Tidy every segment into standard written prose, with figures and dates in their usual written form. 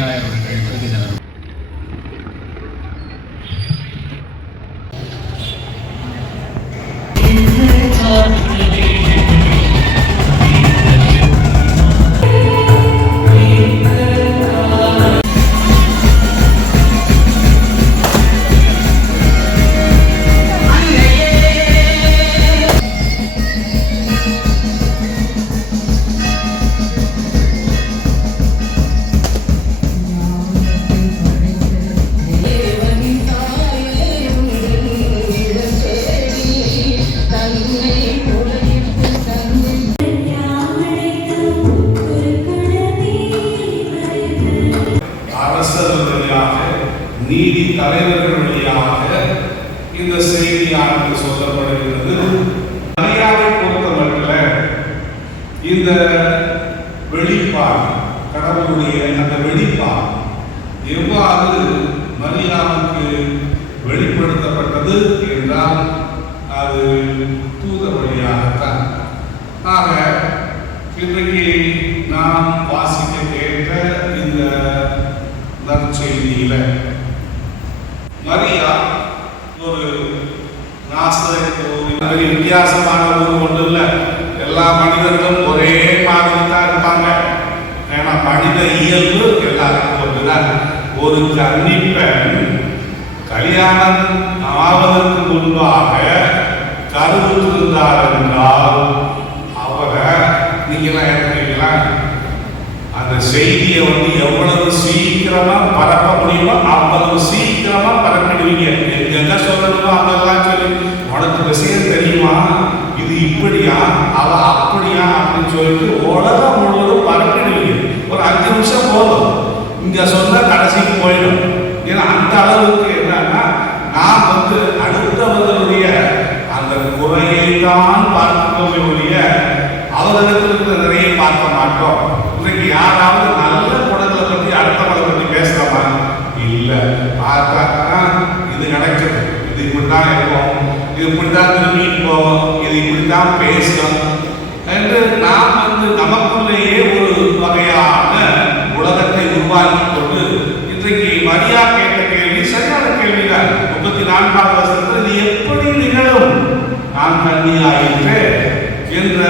ஐயனார் அவர்கள் வருகை தரும். நீதி தலைவர்கள் வழியாக இந்த செய்தியானது சொல்லப்படுகிறது. மரியாதை பொறுத்த மட்டும் இந்த வெளிப்பாடு, கடவுளுடைய அந்த வெளிப்பாடு எவ்வாறு மரியாவுக்கு வெளிப்படுத்தப்பட்டது என்றால் அது தூத வழியாகத்தான். ஆக இன்றைக்கு நாம் வாசிக்க கேட்ட இந்த நற்செய்தியில மரியா ஒரு நாசரேத் ஊரில் வித்தியாசமான ஊர் ஒன்று இல்லை. எல்லா மனிதர்களும் ஒரே மாதிரி தான் இருப்பாங்க. ஏன்னா மனித இயல்பு எல்லாருக்கும் ஒன்றுதான். ஒரு கன்னிப்பெண் கல்யாணம் ஆவதற்கு முன்பாக கருவுற்றிருந்தார் என்றால் அவரை நீங்களாம் ஏற்றுக்கிறீங்களா? அந்த செய்தியை எவ்வளவு சீக்கிரமா பரப்ப முடியுமோ அவ்வளவு சீக்கிரமா பரப்பிடுவீங்க. எங்க சொல்லணுமோ அதெல்லாம் சொல்லி உனக்கு விஷயம் தெரியுமா, இது இப்படியா அவ அப்படியா அப்படின்னு சொல்லிட்டு உலகம் முழுவதும் பரப்பிடுவீங்க. ஒரு 5 நிமிஷம் போதும், இங்க சொன்ன கடைசிக்கு போயிடும். ஏன்னா அந்த அளவுக்கு என்னன்னா நான் அடுத்தவர்களுடைய அந்த குறையை தான் பார்க்கவே ஒழிய அவர்களிடத்திலிருந்து நிறைய பார்க்க மாட்டோம். இன்னைக்கு யாராவது நல்ல குணங்களை பற்றி அடுத்தவங்களை பற்றி பேசலாமா? இல்லை. பார்த்தா இது நடக்குது, இது இப்படித்தான் இருக்கும், இது இப்படித்தான் திரும்பிட்டு போவோம், இது இப்படித்தான் பேசணும் என்று நாம் நமக்குள்ளேயே ஒரு வகையான உலகத்தை உருவாக்கி கொண்டு இன்றைக்கு மரியா கேட்ட கேள்வி சரியான கேள்விதான். 34வது வசனத்தில் இது எப்படி நிகழும், நான் கன்னியாயிற்று என்ற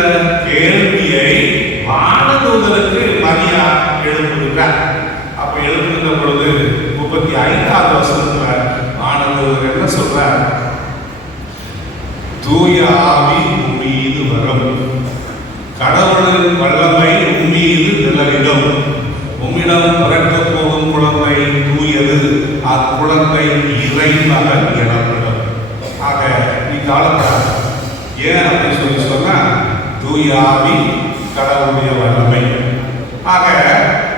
கேள்வியை வானதூதருக்கு மரியா எழுப்புகிறார். அப்ப எழுப்புகின்ற பொழுது 35வது வசனத்துல வானதூதர் என்ன சொல்றார்? தூய ஆவி உம்மீது வரும், கடவுளின் வல்லமை உம்மீது நிழலிடும், உம்மிடம் பிறக்க போகும் குழந்தை தூயது, அக்குழந்தை இறைமகன் எனப்படும். ஆக நீ காலப்படாது. ஏன் அப்படின்னு சொன்னா தூய ஆவி கடவுளுடைய வல்லமை. ஆக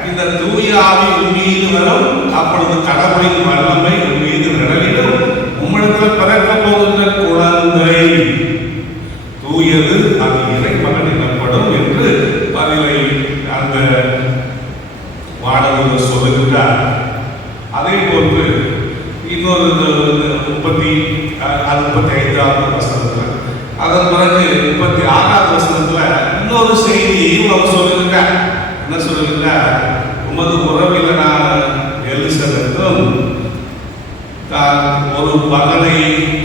இந்த தூய ஆவி உம்மீது வரும், அப்பொழுது கடவுளின் வல்லமை உம்மீது நிழலிடும், உம்மிடத்தில் பிறக்க போகின்ற குழந்தை தூயது, அது இறைமகன் எனப்படும் என்று பதிலை அந்த வானதூதர் சொல்லுகிறார். அதே போன்று இன்னொரு 35வது வசனத்துல, அதன் பிறகு 36வது வசனத்துல இன்னொரு செய்தியையும் அவர் சொல்லுகிறார். என்ன சொல்லுகிறார்? உமது உறவினரான எலிசபெத்தும் ஒரு மகனை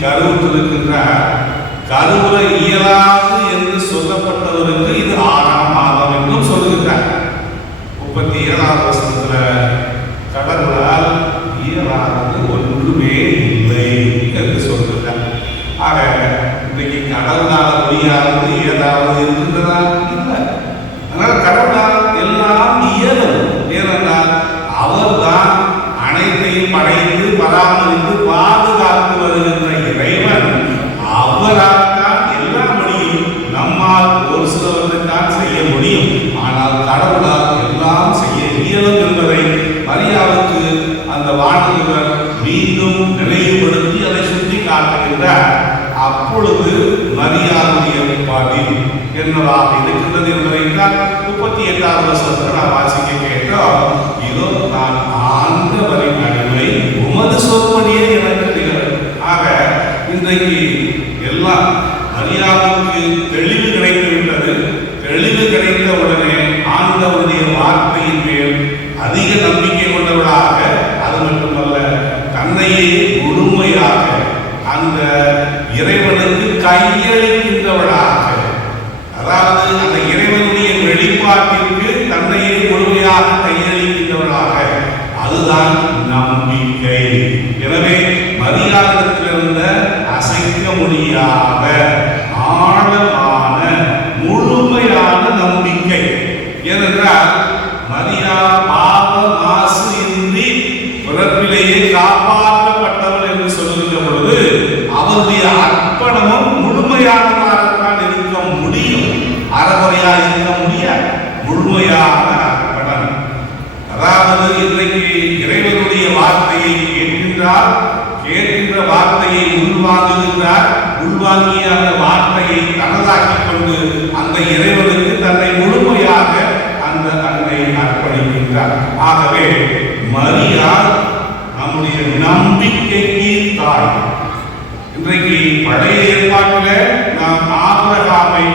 கருவுற்றிருக்கின்றார், கருவுற இயலாது என்று சொல்லப்பட்டவருக்கு இது 6ஆம் மாதம் என்றும் சொல்லுகிறார். 37வது வசனத்துல கடவுளால் இயலாதது ஒன்றுமே இல்லை என்று சொல்லுகிறார். ஆக இன்றைக்கு கடவுளால் முடியாதது ஏதாவது இருக்கின்றதா? இல்லை. அதனால் கடவுளால் எல்லாம் இயலும். ஏனென்றால் அவர்தான் அனைத்தையும் படைத்து பராமரித்து பாதுகாத்து வருகின்ற இறைவன். அவரால் தான் எல்லாம் முடியும். நம்மால் ஒரு சிலவற்றைத்தான் செய்ய முடியும், ஆனால் கடவுளால் எல்லாம் செய்ய இயலும் என்பதை மரியாவுக்கு அந்த வானதூதர் மீண்டும் நினைவுபடுத்தி அதை சுட்டி காட்டுகின்றார். அப்பொழுது மரியாவுடைய பதில் என்னவாக இருக்கின்றது என்பதை தான் 38வது வசனத்தில் நான் வாசிக்க கேட்டோம். இதோ நான் ஆண்டவரின் அடிமை, உமது சொற்படியே எனக்கு நிகழும். ஆக இன்றைக்கு எல்லாம் மரியாவுக்கு தெளிவு கிடைத்துவிட்டது. தெளிவு கிடைத்த உடனே ஆண்டவருடைய வார்த்தையின் மேல் அதிக நம்பிக்கை கொண்டு வெளிப்பாட்டிற்கு தன்னையே முழுமையாக கையளிக்கின்றவர்களாக, அதுதான் நம்பிக்கை. எனவே மரியாதத்திலிருந்த அசைக்க முடியாத ஆழமான முழுமையான நம்பிக்கை. ஏனென்றால் மரியா பாவ மாசு இன்றி பிறப்பிலேயே காப்பாற்றப்பட்டவர் என்று சொல்லுகின்ற பொழுது அவருடைய அர்ப்பணமும் முழுமையானதாகத்தான் இருக்க முடியும். அறகுறையா இருக்க முடியாது. முழுமையான அர்ப்பணம். அதாவது இன்றைக்கு இறைவனுடைய வார்த்தையை கேட்கின்றார், கேட்கின்ற வார்த்தையை உள்வாங்குகின்றார், உள்வாங்கிய அந்த வார்த்தையை தனதாக்கிக் கொண்டு அந்த இறைவனுக்கு தன்னை முழுமையாக அந்த தன்னை அர்ப்பணிக்கின்றார். ஆகவே மரியா நம்முடைய நம்பிக்கைக்கு தாய். இன்றைக்கு பழைய ஏற்பாட்டில் நாம் ஆபிரகாமை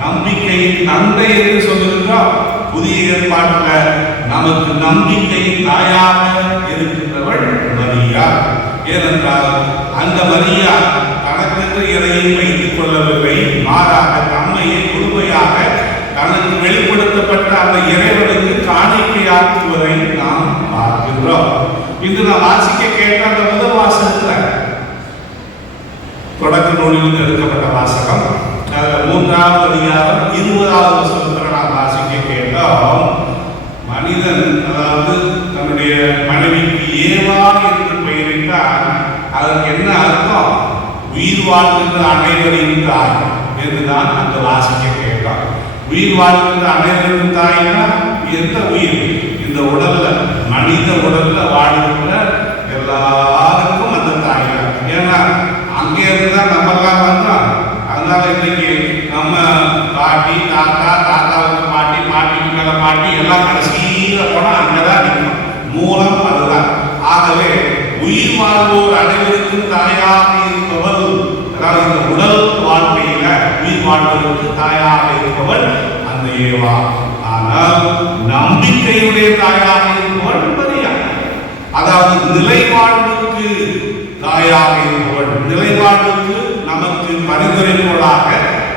நம்பிக்கையின் தந்தை என்று சொல்லுகின்றோம். புதிய ஏற்பாட்டில் நமக்கு நம்பிக்கையின் தாயாக இருக்கின்றவள் மரியா. ஏனென்றால் அந்த மரியா தனக்கென்று எதையும் வைத்துக் கொள்ளவில்லை, மாறாக தம்மையை முழுமையாக தனக்கு வெளிப்படுத்தப்பட்ட அந்த இறைவனுக்கு காணிக்கையாக்குவதை நாம் பார்க்கின்றோம். இன்று நாம் வாசிக்க கேட்ட அந்த முதல் வாசகத்தில் தொடக்க நூலில் எடுக்கப்பட்ட வாசகம் 3வது அதிகாரம் 20வது வசனத்தில் நாம் வாசிக்க கேட்டோம். மனிதன், அதாவது தன்னுடைய மனைவிக்கு ஏவா என்று பெயரிட்டால் அதற்கு என்ன அர்த்தம்? உயிர் வாழ்கின்ற அனைவரின் தாய் என்றுதான் அந்த வாசிக்க கேட்டோம். உயிர் வாழ்கின்ற அனைவரின் தாய்னா எந்த உயிர்? இந்த உடல்ல, மனித உடல்ல வாழ்கின்ற எல்லாருக்கும் அந்த தாய் தான். ஏன்னா அங்கே இருந்துதான் நம்மெல்லாம் வந்தோம். அதனால இன்னைக்கு நம்ம பாட்டி, தாத்தா, தாத்தாவுக்கு பாட்டி, பாட்டிக்கு மேல பாட்டி எல்லாம் கடைசியில போனா அங்கதான் நிற்கும். மூலம் அதுதான். ஆகவே உயிர் வாழ்வோர் அனைவருக்கும் தாயாக இருப்பவள், அதாவது இந்த உடல் வாழ்க்கையில உயிர் வாழ்வதற்கு தாயாக இருப்பவள் அந்த ஏவா. ஆனால் நம்பிக்கையுடைய தாயாக இருப்பவள் மரியா. அதாவது நிலைவாழ்வுக்கு தாயாக இருப்பவள், நிலைவாழ்வுக்கு நமக்கு பரிந்துரைப்பவளாக,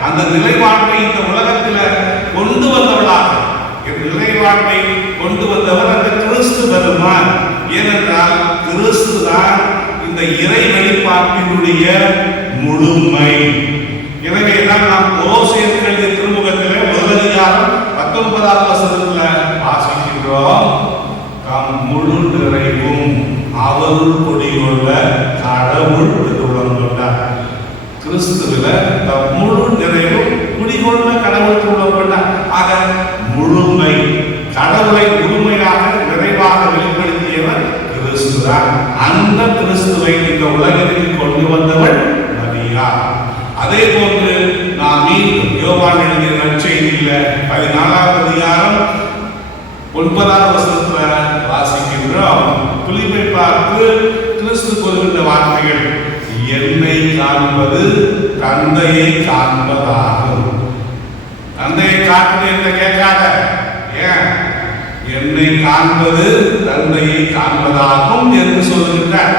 அந்த நிலைவாழ்வை இந்த உலகத்தில் கொண்டு வந்தவளாக, நிலைவாழ்வை கொண்டு வந்தவர் அந்த கிறிஸ்து பெருமான். ஏனென்றால் கிறிஸ்து தான் இந்த இறை வெளிப்பாட்டினுடைய முழுமை. எனவே தான் நாம் கொலோசியர் எழுதிய திருமுகத்தில் முதல் அதிகாரம் 19வது வசனத்தில் வாசிக்கின்றோம். தாம் முழு நிறைவும் அவருள் குடிகொள்ள கடவுள் திருவுளம் கொண்டார். கிறிஸ்துவில தம் முழு நிறைவும் குடிகொள்ள கடவுள் திருவுளம் கொண்டார். ஆக முழுமை, கடவுளை முழுமையாக நிறைவாக வெளிப்படுத்தியவர் கிறிஸ்துதான். அந்த கிறிஸ்துவை இந்த உலகத்திற்கு கொண்டு வந்தவள் மரியா. அதே போன்று நாம் மீண்டும் யோவான் எழுதிய நற்செய்தியில 14வது அதிகாரம் 9வது வசனத்தில் வாசிக்கின்றோம். பிலிப்பை பார்த்து கிறிஸ்து கூறுகின்ற வார்த்தைகள், என்னை காண்பது தந்தையை காண்பதாகும். தந்தையை காண்பது என்று கேட்காத, ஏன் என்னை காண்பது தந்தையை காண்பதாகும் என்று சொல்லுகின்றார்.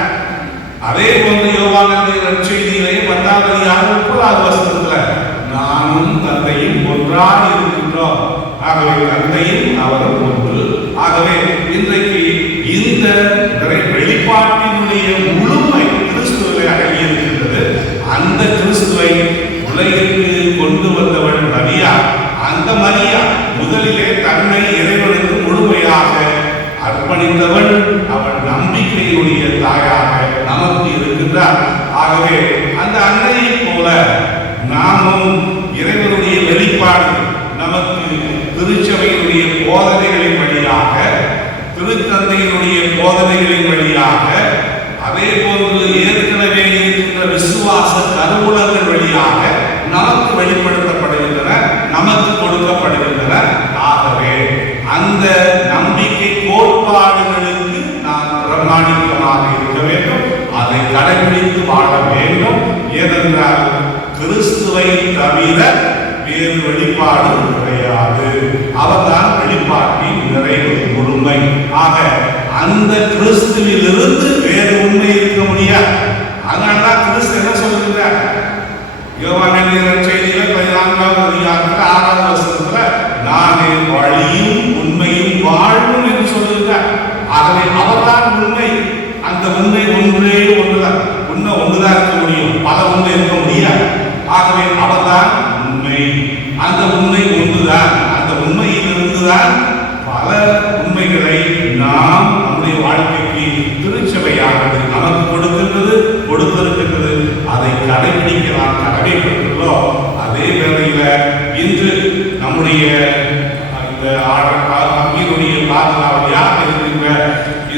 அதே போன்று யோவான் எழுதிய நற்செய்தியிலே 10வது அதிகாரம் 30வது வசனத்தில் நானும் தந்தையும் ஒன்றாக இருக்கின்றோம், ஆகவே தந்தையும் அவரும் ஒன்று. ஆகவே இன்றைக்கு இந்த வெளிப்பாட்டினுடைய முழுமை கிறிஸ்துவை அடங்கியிருக்கின்றது. அந்த கிறிஸ்துவை உலகிற்கு கொண்டு வந்தவள் மரியா. அந்த மரியா முதலிலே தன்னை இறைவனுக்கு முழுமையாக அர்ப்பணித்தவள். அவள் நம்பிக்கையுடைய தாயாக நமக்கு இருக்கின்றார். ஆகவே அந்த அன்னையை போல நாமும் இறைவனுடைய வெளிப்பாடு நமக்கு திருச்சபையினுடைய போதனைகளின் வழியாக, திருத்தந்தையினுடைய போதனைகளின் வழியாக, அதே போன்று ஏற்கனவே இருக்கின்ற விசுவாச கருவூலங்கள் வழியாக நமக்கு வெளிப்படுத்தப்படுகின்றன, நமக்கு கொடுக்கப்படுகின்றன. ஆகவே அந்த நம்பிக்கை கோட்பாடுகளுக்கு நாம் பிரமாணிக்கமாக இருக்க வேண்டும், அதை கடைபிடித்து வாழ வேண்டும். ஏனென்றால் கிறிஸ்துவை தவிர வேறு வெளிப்பாடு கிடையாது. அவர்தான் வெளிப்பாட்டின் நிறைவு, முழுமை. ஆக அந்த கிறிஸ்துவில் இருந்து வேறு உண்மை இருக்க முடியாது. அதனால்தான் கிறிஸ்து என்ன சொல்லுகிறார்? யோவான் எழுதிய செய்தியில 14வது அதிகாரத்தில் 6வது வசனத்தில், நான் என் உண்மை ஒன்றே ஒன்றுதான். உண்மை ஒன்றுதான் இருக்க முடியும், பல உண்மை இருக்க முடியாது. ஆகவே அவர்தான் உண்மை. அந்த உண்மை ஒன்றுதான். அந்த உண்மையிலிருந்துதான் பல உண்மைகளை நாம் நம்முடைய வாழ்க்கைக்கு திருச்சபையானது நமக்கு கொடுத்திருக்கின்றது. அதை கடைபிடிக்க நாம் கடமைப்பட்டுள்ளோம். அதே வேளையில இன்று நம்முடைய இந்த அம்மியினுடைய பாதுகாவலியாக இருக்கின்ற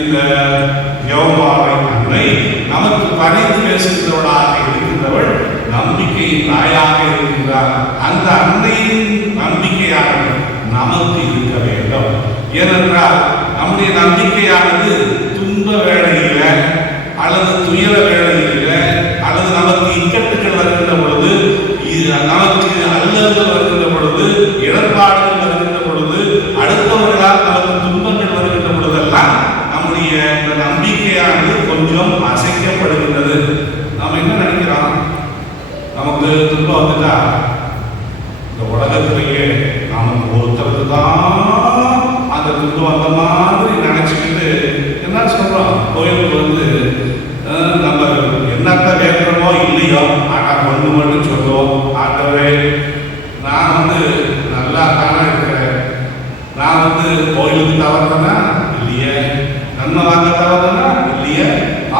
இந்த யோவாவை அன்னை நமக்கு பரிந்து பேசுகிறவளாக இருக்கின்றவள் நம்பிக்கையின் தாயாக இருக்கின்றார். அந்த அன்னையின் நம்பிக்கையானது நமக்கு இருக்க வேண்டும். ஏனென்றால் நம்முடைய நம்பிக்கையானது துன்ப வேளையில அல்லது துயர வேளையில அல்லது நமக்கு இக்கட்டுகள் வருகின்ற பொழுது, நமக்கு அல்லல்கள் வருகின்ற பொழுது, இடர்பாடுகள் வருகின்ற பொழுது, அடுத்தவர்களால் நமக்கு துன்பங்கள் வருகின்ற பொழுதெல்லாம் நம்முடைய இந்த நம்பிக்கையானது கொஞ்சம் அசைக்கப்படுகின்றது. நாம் என்ன நினைக்கிறோம்? நமக்கு துன்பம் வந்துட்டா இந்த உலகத்திலேயே நமக்கு ஒருத்தருக்கு தான் அந்த துன்பம் வந்த மாதிரி நினைச்சுக்கிட்டு என்ன சொல்றோம்? கோயிலுக்கு வந்து நம்ம என்னத்த கேட்கிறோமோ இல்லையோ, ஆனால் ஒன்று மட்டும் சொல்லுவோம், ஆண்டவரே நான் வந்து நல்லா தானே இருக்கிறேன், நான் வந்து கோயிலுக்கு தவறுனா இல்லையே, நன்மை வாங்க தவறுனா இல்லையே,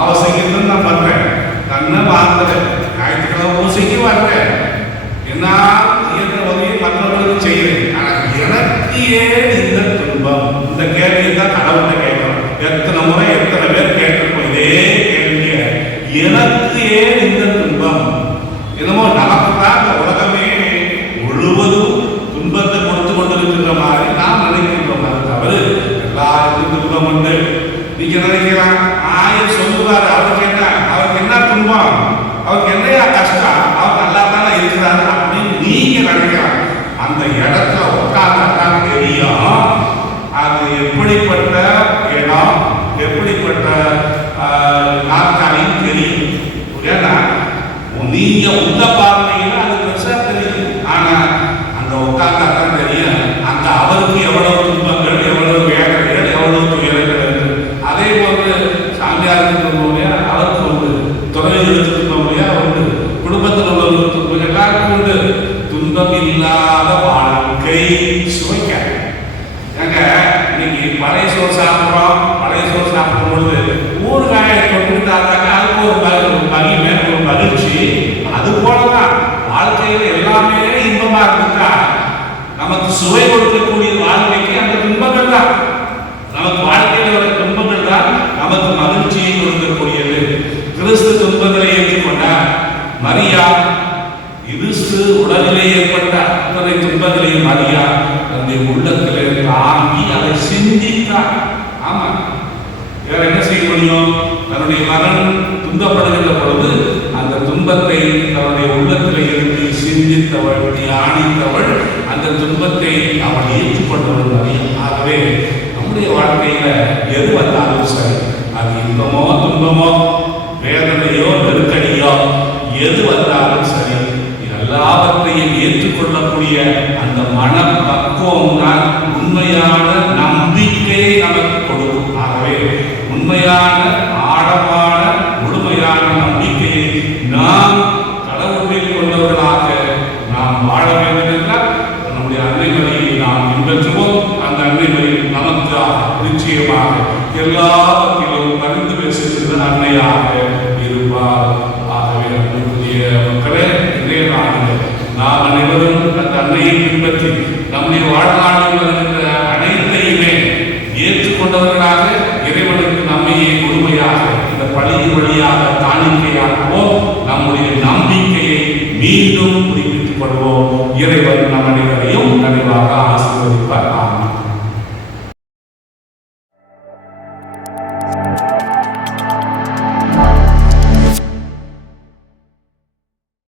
அவசியம் நான் பண்றேன், நன்மை வாங்குறேன், ஞாயிற்றுக்கிழமை பூசைக்கு வர்றேன், என்ன இயற்ற உதவியை மற்றவர்களுக்கு செய்கிறேன். ஆனால் எனக்கு ஏன் இந்த துன்பம்? இந்த கேள்வியை தான் கடவுள்கிட்ட கேட்கிறோம். எத்தனை முறை எத்தனை பேர் கேட்டிருப்போம் இதே கேள்விய, எனக்கு ஏன் இந்த துன்பம்? என்னமோ நமக்கு தான் இந்த உலகமே முழுவதும் துன்பத்தை கொடுத்து கொண்டிருக்கின்ற மாதிரி நாம் நினைக்கின்றோம். அது தவறு. எல்லாருக்கும் துன்பம் உண்டு. நீங்க நினைக்கலாம், ஆயர் சொல்லுவாரு, அவருக்கு என்ன துன்பம், அவருக்கு என்னையா கஷ்டம், அவர் நல்லா தானே இருக்கிறாரு அப்படின்னு நீங்க நினைக்கலாம். அந்த இடத்துல உட்கார்ந்தான் தெரியும் அது எப்படிப்பட்ட இடம், எப்படிப்பட்ட நாற்காலின்னு தெரியும். ஏன்னா நீங்க உள்ள பார்வையில அது பெருசா தெரியும். ஆனா அங்க உட்கார்ந்தான் தெரியும் அந்த அவருக்கு எவ்வளவு துன்பங்கள், எவ்வளவு வேதனைகள், எவ்வளவு துயரங்கள் இருக்கு. அதே போன்று சாமியாருக்கு துன்பம், அவருக்கு உண்டு, துறவிகளுக்கு துன்பம் உண்டு, குடும்பத்தில் உள்ளவர்களுக்கு துன்பம், எல்லாருக்கும் உண்டு. துன்பம் இல்லாத வாழ்க்கை சுவைக்க. ஏங்க இன்னைக்கு பழைய சோறு சாப்பிட்றோம், பழைய சோறு சாப்பிடும் பொழுது ஊறுகாயை தொட்டுக்கிட்டாங்க, அதுக்கு ஒரு மகிமை, ஒரு மகிழ்ச்சி. அது போலதான் வாழ்க்கையில எல்லாமே இன்பமா இருக்கா, நமக்கு சுவை கொடுக்கக்கூடிய வாழ்க்கைக்கு அந்த துன்பங்கள் தான், நமக்கு வாழ்க்கையில் வர துன்பங்கள் தான் நமக்கு மகிழ்ச்சியை கொடுக்கக்கூடியது. கிறிஸ்து துன்பங்களை ஏற்றுக்கொண்டார். மரியா கிறிஸ்து உடலிலே ஏற்பட்ட அத்தனை துன்பங்களையும் மரியா தன்னுடைய உள்ளத்திலே தாங்கி அதை சிந்தித்தார். ஆமா, வேற என்ன செய்ய முடியும்? தன்னுடைய மகன் துன்பப்படுகின்ற பொழுது அந்த துன்பத்தை தன்னுடைய உள்ளத்திலே இருந்து சிந்தித்தவள், தியானித்தவள், அந்த துன்பத்தை அவள் ஏற்றுக்கொண்டவள் மரியா. ஆகவே நம்முடைய வாழ்க்கையில எது வந்தாலும் சரி, அது இன்பமோ துன்பமோ வேதனையோ நெருக்கடியோ எது வந்தாலும் சரி, எல்லாவற்றையும் ஏற்றுக்கொள்ளக்கூடிய அந்த மன பக்குவம் தான் உண்மையான நம்பிக்கையை நமக்கு கொடுக்கும். ஆகவே உண்மையான ஆழமான முழுமையான நம்பிக்கையை நாம் கடவுளில் கொண்டவர்களாக நாம் வாழ வேண்டும் என்றால் நம்முடைய அன்னைமரியை நாம் பின்பற்றுவோம். அந்த அன்னைமரி நமக்கு நிச்சயமாக எல்லாவற்றிலும் பரிந்து பேசுகின்ற அன்னையாக இருப்பார். ஆகவே நம்முடைய மக்களே, இன்றைய நாளில் நாம் அனைவரும் அந்த அன்னையை பின்பற்றி நம்முடைய வாழ்நாளில் வருகின்ற அனைத்தையுமே ஏற்றுக்கொண்டவர்களாக இறைவனுக்கு நம்மையே முழுமையாக இந்த பழியின் வழியாக காணிக்கையாகவும் நம்முடைய நம்பிக்கையை மீண்டும் புதுப்பித்துக் கொள்வோம். இறைவன் நம் அனைவரையும் நிறைவாக ஆசீர்வதிப்பார்.